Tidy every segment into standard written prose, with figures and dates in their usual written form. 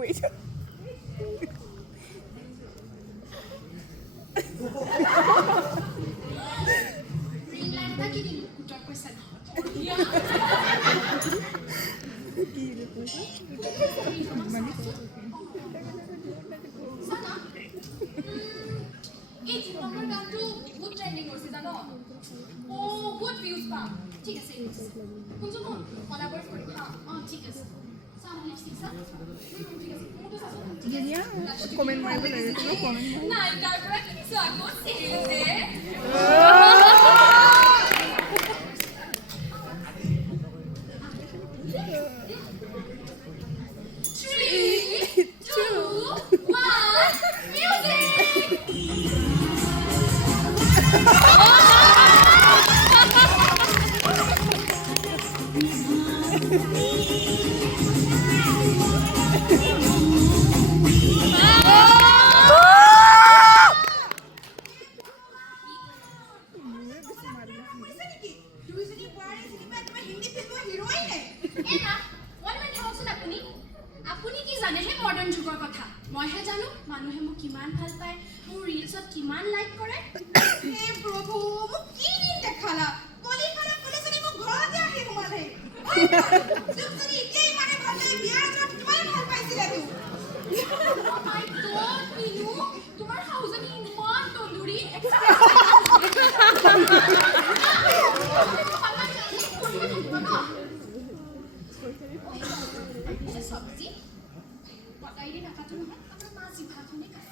Wait. ring light এটা কি দিলো কুটক পইচা এই জিম্বাবৱেৰ গানটো বহুত ট্ৰেন্ডিং হৈছে জানো বহুত ভিউজ পাম ঠিক আছে শুনছো শুন কলাবৰেট কৰিম হা ঠিক আছে চাম লিপষ্টিক চাম ঠিক আছে মোৰটো চাচোন ধুনীয়া কমেণ্ট মাৰিব লাগে তুমি কমেণ্ট মাৰি নাইকাৰ পৰা কিনিছো আকৌ চিৰিল যে মইহে জানো মানুহে মোক কিমান ভাল পায় মোৰ ৰিলছত কিমান লাইক কৰে হে প্ৰভু মোক কি দিন দেখালা কলিখানা কলেজনী মোক ঘৰতে আহি সোমালে তুমি একেই মানে ভালে বিয়াৰ আগত কিমান ভাল পাইছিলা তুমি ও মাই গড মিনু তোমাৰ হাউজনী ইমান তন্দুৰী সবজি পটাইলি নাকাটো নহয় আমাৰ মা জিভাখনে কাটে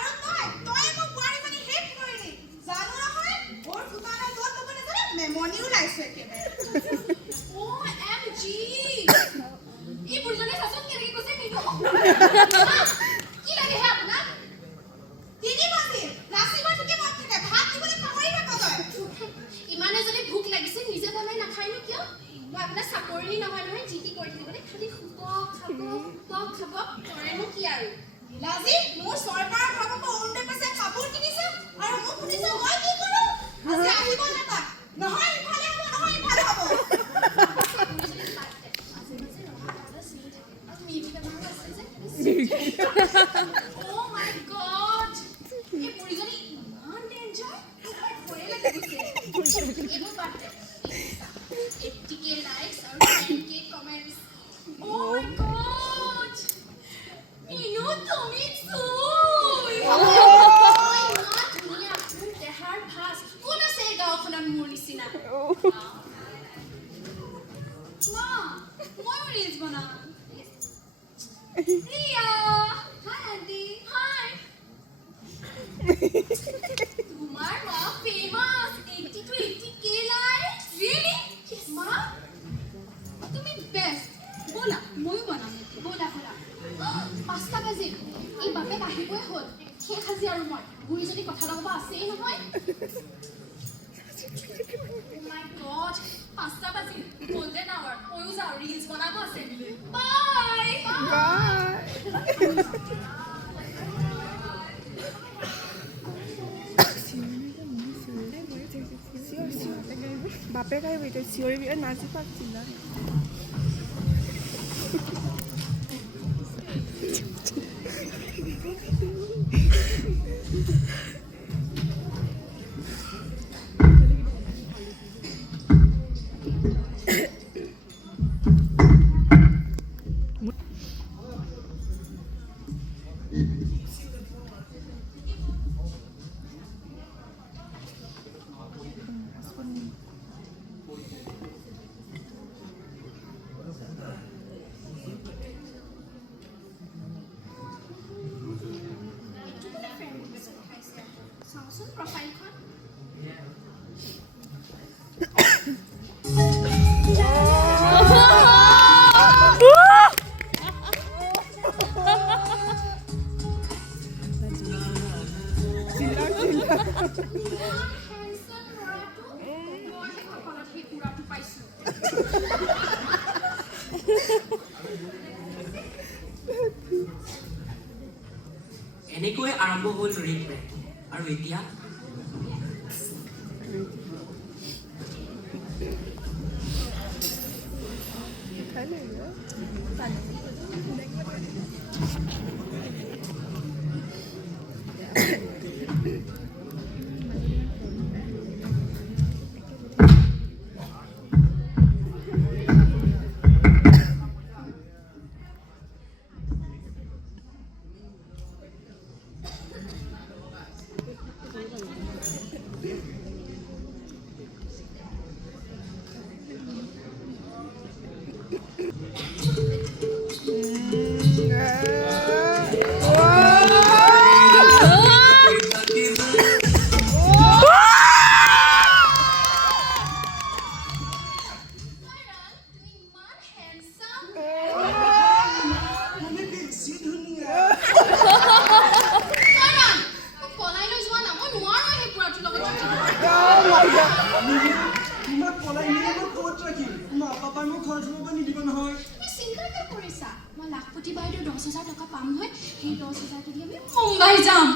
আৰু তই মোক বুঢ়ী মানে হেপ কৰিলি জানো নহয় ওৰ দোকানত গ'ত ল'ব নাজানে মেমনিও লাইছো একেবাৰে OMG এই বুঢ়ীজনী চাচোন কেনেকৈ কৈছে নিনো কি লাগে হে আপোনাক 3 বাজি ৰাতিপুৱালৈকে মত থাকে ভাত দিবলৈ পাহৰি থাকা তই ইমানে যদি ভোক লাগিছে নিজে বনাই নাখায় নো কিয় মই আপোনাৰ চাকৰি নহয় নহয় জিটি কৰি থাকিবলৈ খালি খাব কৰেনো কি আৰু লাজি মোৰ চৰকাৰৰ ফালৰ পৰা অৰুণে পাছে কাপোৰ কিনিছে আৰু মোক শুনিছে মই কি কৰোঁ আজি আহিব নাপায় নহয় ইফালে হ'ব নহয় ইফালে হ'ব Oh my God! এই বুঢ়ীজনী ইমান ডেঞ্জাৰ ভয়ে লাগিছে এইবোৰ বাদ দে 80K likes or 10K comments. Oh my God! Minu, তুমি চুই! ইমান ধুনীয়া ফুল দেহাৰ ভাস কোন আছে এই গাঁওখনত মোৰ নিচিনা মা মই ৰিলছ বনাম ৰিয়া হাই আন্টি হাই তোমাৰ মা famous 80 to 80K likes really yes মা তুমি বেষ্ট বলা ময়ো বনাম বলা 5টা বাজি এই বাপে আহিবই হ'ল শেষ আজি আৰু মই বুঢ়ীজনী কথা লগাব আছেই নহয় মাই গড 5টা বাজি গোল্ডেন আৱাৰ ময়ো যাওঁ ৰিলছ বনাব আছে বাই বাপে গাই বইতে চিঞৰিবি নাচি পাচ্ছিলা প্ৰফাইলখন এনেকৈ আৰম্ভ হ'ল ৰেড ব্ৰেক আৰু এতিয়া খাই লাগিব পানী মুম্বাই যাম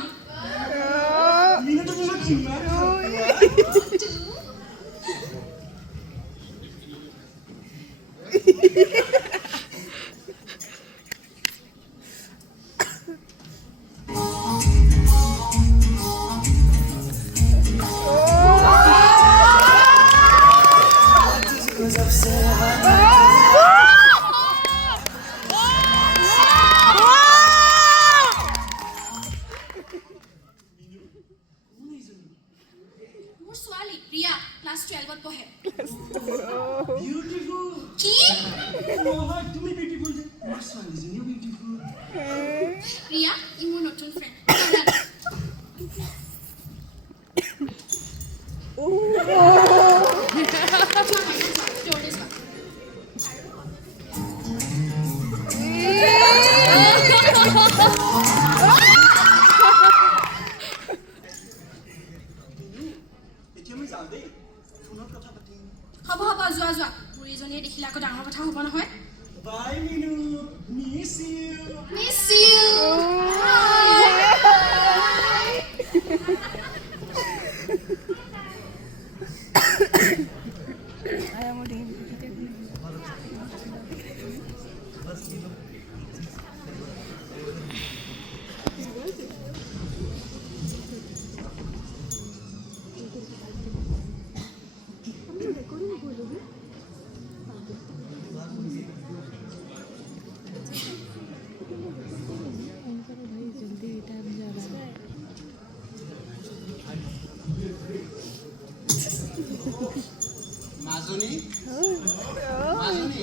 মোৰ ছোৱালী ৰিয়া ক্লাছ 12ত পঢ়ে Beautiful. কি Oh, তুমি beautiful যে মোৰ ছোৱালীজনীও beautiful. ৰিয়া ই মোৰ নতুন ফ্ৰেণ্ড এতিয়া মই যাওঁ দেই ফোনত কথা পাতিম হ'ব হ'ব যোৱা যোৱা বুঢ়ীজনীয়ে দেখিলে আকৌ ডাঙৰ কথা হ'ব নহয় বাই Minu miss you miss you আয়া মোৰ ডিঙি বিষাইছে মাজনী মাজনী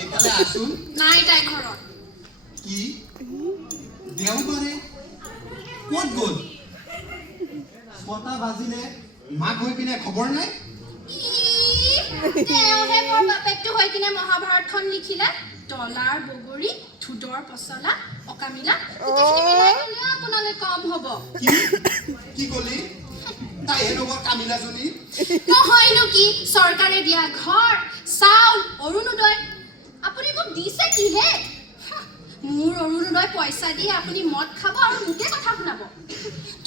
এইফালে আছোন নাই তাই ঘৰত কি দেওবাৰে ক'ত গ'ল 6টা বাজিলে মাক হৈ পিনে খবৰ নাই তেওঁহে মোৰ বাপেকটো হৈ কিনে মহাভাৰতখন লিখিলে ডলাৰ বগৰী ধুদৰ পচলা অকামিলা গোটেইখিনি মিলাই কিনে আপোনালৈ কম হ'ব কি ক'লি তাইহে লগত কামিলাজনী নহয়নো কি চৰকাৰে দিয়া ঘৰ চাউল অৰুণোদয় আপুনি মোক দিছে কিহে মোৰ অৰুণোদয় পইচা দিয়ে আপুনি মদ খাব আৰু মোকে কথা শুনাব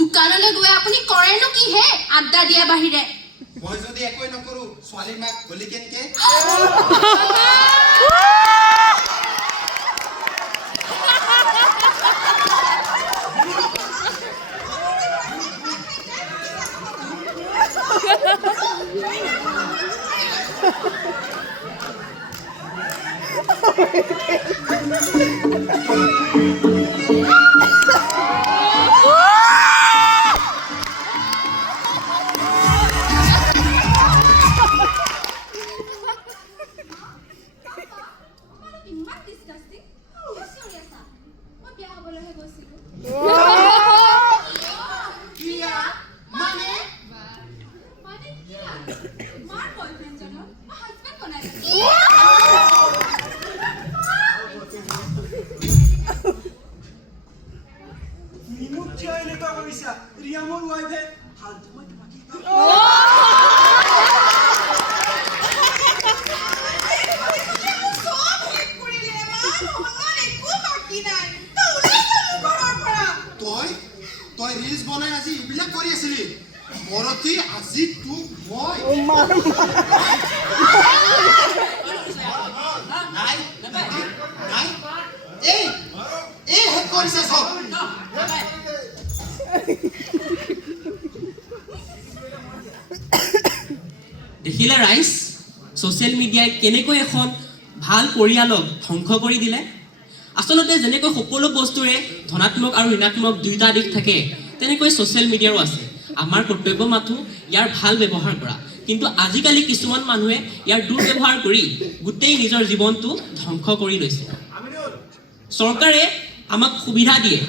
দোকানলৈ গৈ আপুনি কৰেনো কিহে আড্ডা দিয়া বাহিৰে মই যদি একোৱে নকৰোঁ ছোৱালীৰ মাক গ'লি কেনেকে ইমান ডিসকাস্টিং চিঞৰি আছা মই বিয়া হ'বলৈহে গৈছিলোঁ বিয়া মানে মানে কি মাৰ বয়ফ্ৰেণ্ডজনক মই হাজবেণ্ড বনাই মিনুক কিয় এনেকুৱা কৰিছা ৰিয়া মোৰ ৱাইফে হাত মই তোমাক চব শেষ কৰিলে মা নহ'লে একো বাকী নাই তই ওলাই গ'লো ঘৰৰ পৰা দেখিলে ৰাইজ ছ'চিয়েল মিডিয়াই কেনেকৈ এখন ভাল পৰিয়ালক ধ্বংস কৰি দিলে। আচলতে যেনেকৈ সকলো বস্তুৰে ধনাত্মক আৰু ঋণাত্মক দুয়োটা দিশ থাকে, তেনেকৈ ছ'চিয়েল মিডিয়াৰো আছে। আমাৰ কৰ্তব্য মাথো ইয়াৰ ভাল ব্যৱহাৰ কৰা, কিন্তু আজিকালি কিছুমান মানুহে ইয়াৰ দুৰ্ব্যৱহাৰ কৰি গোটেই নিজৰ জীৱনটো ধ্বংস কৰি লৈছে। চৰকাৰে আমাক সুবিধা দিয়ে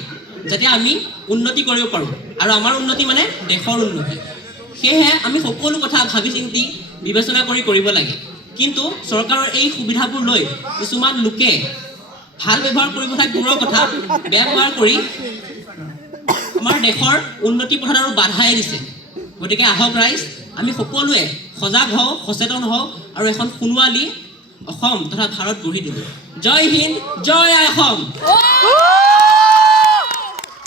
যাতে আমি উন্নতি কৰিব পাৰোঁ, আৰু আমাৰ উন্নতি মানে দেশৰ উন্নতি। সেয়েহে আমি সকলো কথা ভাবি চিন্তি বিবেচনা কৰি কৰিব লাগে। কিন্তু চৰকাৰৰ এই সুবিধাবোৰ লৈ কিছুমান লোকে ভাল ব্যৱহাৰ কৰিব থাকে দূৰৰ কথা, বেয়া ব্যৱহাৰ কৰি আমাৰ দেশৰ উন্নতি পথত আৰু বাধাই দিছে। গতিকে আহক ৰাইজ, আমি সকলোৱে সজাগ হওঁ, সচেতন হওঁ আৰু এখন সোণোৱালী অসম তথা ভাৰত গঢ়ি দিলোঁ। জয় হিন্দ, জয় অসম।